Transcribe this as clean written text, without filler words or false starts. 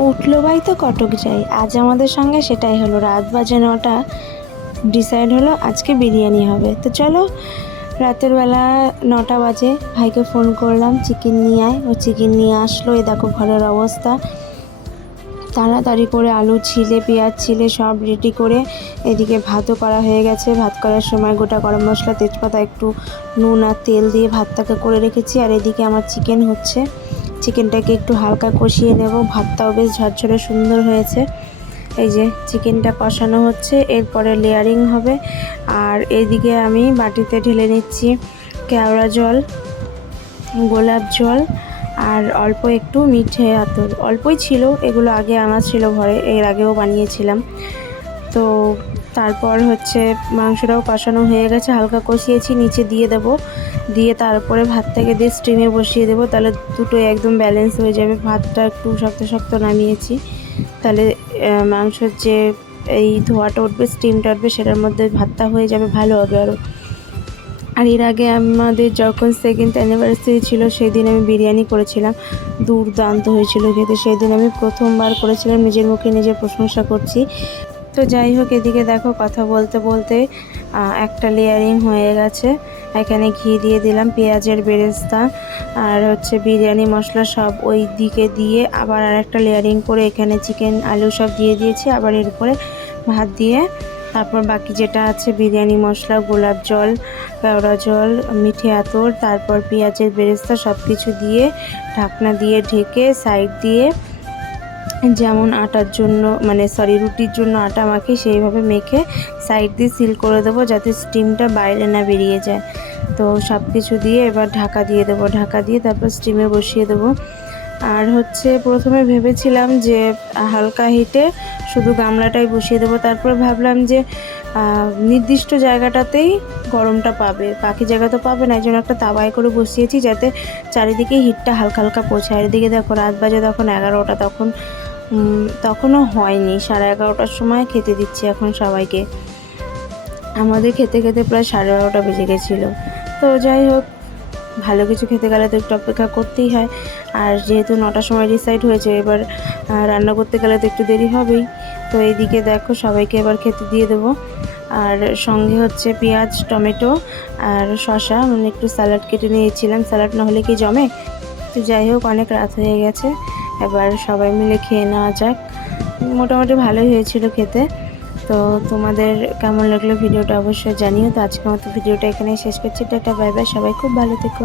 উঠলো ভাই তো কটক যাই, আজ আমাদের সঙ্গে সেটাই হলো। রাত বাজে 9টা, ডিসাইড হলো আজকে বিরিয়ানি হবে। তো চলো, রাতের বেলা 9টা বাজে, ভাইকে ফোন করলাম চিকেন নিয়ে আয়। ও চিকেন নিয়ে আসলো। এই দেখো ঘরের অবস্থা, তাড়াতাড়ি করে আলু ছিলে, পেঁয়াজ ছিলে সব রেডি করে এদিকে ভাতও করা হয়ে গেছে। ভাত করার সময় গোটা গরম মশলা, তেজপাতা, একটু নুন আর তেল দিয়ে ভাতটাকে করে রেখেছি। আর এদিকে আমার চিকেন হচ্ছে, চিকেনটাকে একটু হালকা কষিয়ে নেব। ভাতটাও বেশ ঝরঝরে সুন্দর হয়েছে। এই যে চিকেনটা কষানো হচ্ছে, এরপরে লেয়ারিং হবে। আর এদিকে আমি বাটিতে ঢেলে নিচ্ছি কেওড়া জল, গোলাপ জল আর অল্প একটু মিঠে আতর। অল্পই ছিল, এগুলো আগে আনা ছিল ঘরে, এর আগেও বানিয়েছিলাম। তো তারপর হচ্ছে মাংসটাও কষানো হয়ে গেছে, হালকা কষিয়েছি, নিচে দিয়ে দেবো। দিয়ে তারপরে ভাতটাকে দিয়ে স্টিমে বসিয়ে দেবো, তাহলে দুটোই একদম ব্যালেন্স হয়ে যাবে। ভাতটা একটু শক্ত শক্ত নামিয়েছি, তাহলে মাংসর যে এই ধোয়াটা উঠবে, স্টিমটা উঠবে, সেটার মধ্যে ভাতটা হয়ে যাবে, ভালো হবে আরও। আর এর আগে আমাদের যখন সেকেন্ড অ্যানিভার্সারি ছিল, সেই দিন আমি বিরিয়ানি করেছিলাম, দুর্দান্ত হয়েছিল খেতে। সেই দিন আমি প্রথমবার করেছিলাম, নিজের মুখে নিজে প্রশংসা করছি। তো যাই হোক, এদিকে দেখো কথা বলতে বলতে একটা লেয়ারিং হয়ে গেছে। এখানে ঘি দিয়ে দিলাম, পেঁয়াজের বেরেস্তা আর হচ্ছে বিরিয়ানি মশলা সব ওই দিকে দিয়ে আবার আর একটা লেয়ারিং করে এখানে চিকেন আলু সব দিয়ে দিয়েছি। আবার এর উপরে ভাত দিয়ে তারপর বাকি যেটা আছে বিরিয়ানি মশলা, গোলাপ জল, কেওড়া জল, মিঠে আতর, তারপর পেঁয়াজের বেরেস্তা সব কিছু দিয়ে ঢাকনা দিয়ে ঢেকে সাইড দিয়ে যেমন আটার জন্য রুটির জন্য আটা মাখি, সেইভাবে মেখে সাইড দিয়ে সিল করে দেবো, যাতে স্টিমটা বাইরে না বেরিয়ে যায়। তো সব কিছু দিয়ে এবার ঢাকা দিয়ে দেবো, ঢাকা দিয়ে তারপর স্টিমে বসিয়ে দেবো। আর হচ্ছে প্রথমে ভেবেছিলাম যে হালকা হিটে শুধু গামলাটাই বসিয়ে দেবো, তারপরে ভাবলাম যে নির্দিষ্ট জায়গাটাতেই গরমটা পাবে, বাকি জায়গা তো পাবে না। এই জন্য একটা তাওয়ায় করে বসিয়েছি, যাতে চারিদিকে হিটটা হালকা হালকা পৌঁছায়। এদিকে দেখো রাত বাজে তখন 11টা, তখনও হয়নি, 11:30টার সময় খেতে দিচ্ছি এখন সবাইকে। আমাদের খেতে খেতে প্রায় 12:30 বেজে গেছিলো। তো যাই হোক, ভালো কিছু খেতে গেলে তো একটু অপেক্ষা করতেই হয়। আর যেহেতু 9টার সময় ডিসাইড হয়েছে, এবার রান্না করতে গেলে তো একটু দেরি হবেই। তো এইদিকে দেখো সবাইকে এবার খেতে দিয়ে দেবো। আর সঙ্গে হচ্ছে পেঁয়াজ, টমেটো আর শসা, একটু স্যালাড কেটে নিয়েছিলাম, স্যালাড না হলে কি জমে। তো যাই হোক, অনেক রাত হয়ে গেছে, এবার সবাই মিলে খেয়ে নেওয়া যাক। মোটামুটি ভালোই হয়েছিল খেতে। তো তোমাদের কেমন লাগলো ভিডিওটা অবশ্যই জানিও। তো আজকের মতো ভিডিওটা এখানেই শেষ করছি। টাটা, বাই বাই, সবাই খুব ভালো থেকো।